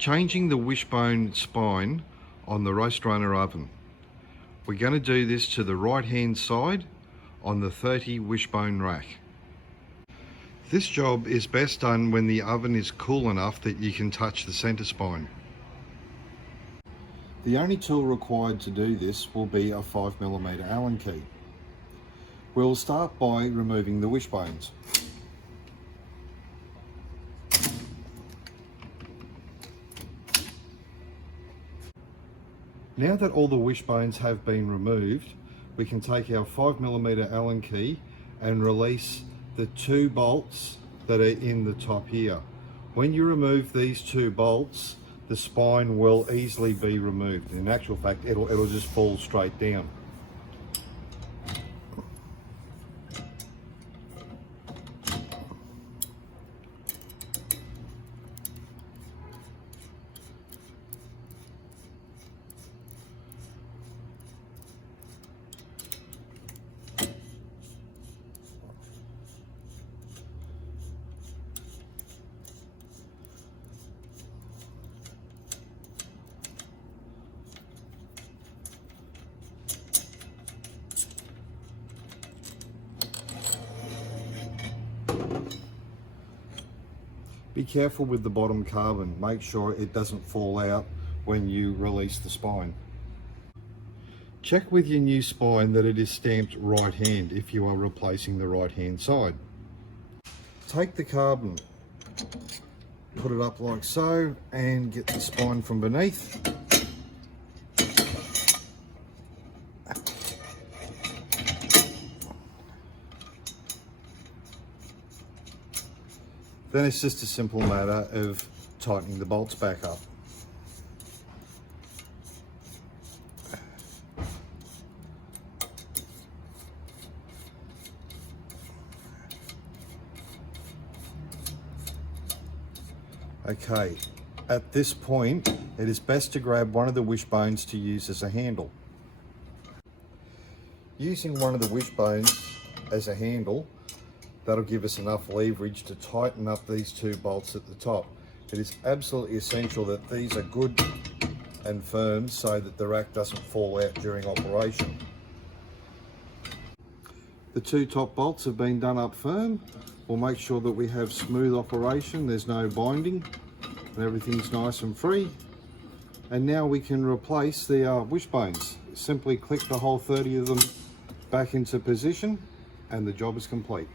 Changing the wishbone spine on the roastrunner oven. We're going to do this to the right hand side on the 30 wishbone rack. This job is best done when the oven is cool enough that you can touch the center spine. The only tool required to do this will be a 5mm Allen key. We'll start by removing the wishbones. Now that all the wishbones have been removed, we can take our 5mm Allen key and release the two bolts that are in the top here. When you remove these two bolts, the spine will easily be removed. In actual fact, it'll just fall straight down. Be careful with the bottom carbon. Make sure it doesn't fall out when you release the spine. Check with your new spine that it is stamped right hand if you are replacing the right hand side. Take the carbon, put it up like so, and get the spine from beneath. Then it's just a simple matter of tightening the bolts back up. Okay, at this point, it is best to grab one of the wishbones to use as a handle. Using one of the wishbones as a handle, that'll give us enough leverage to tighten up these two bolts at the top. It is absolutely essential that these are good and firm so that the rack doesn't fall out during operation. The two top bolts have been done up firm. We'll make sure that we have smooth operation, there's no binding, and everything's nice and free. And now we can replace the wishbones. Simply click the whole 30 of them back into position and the job is complete.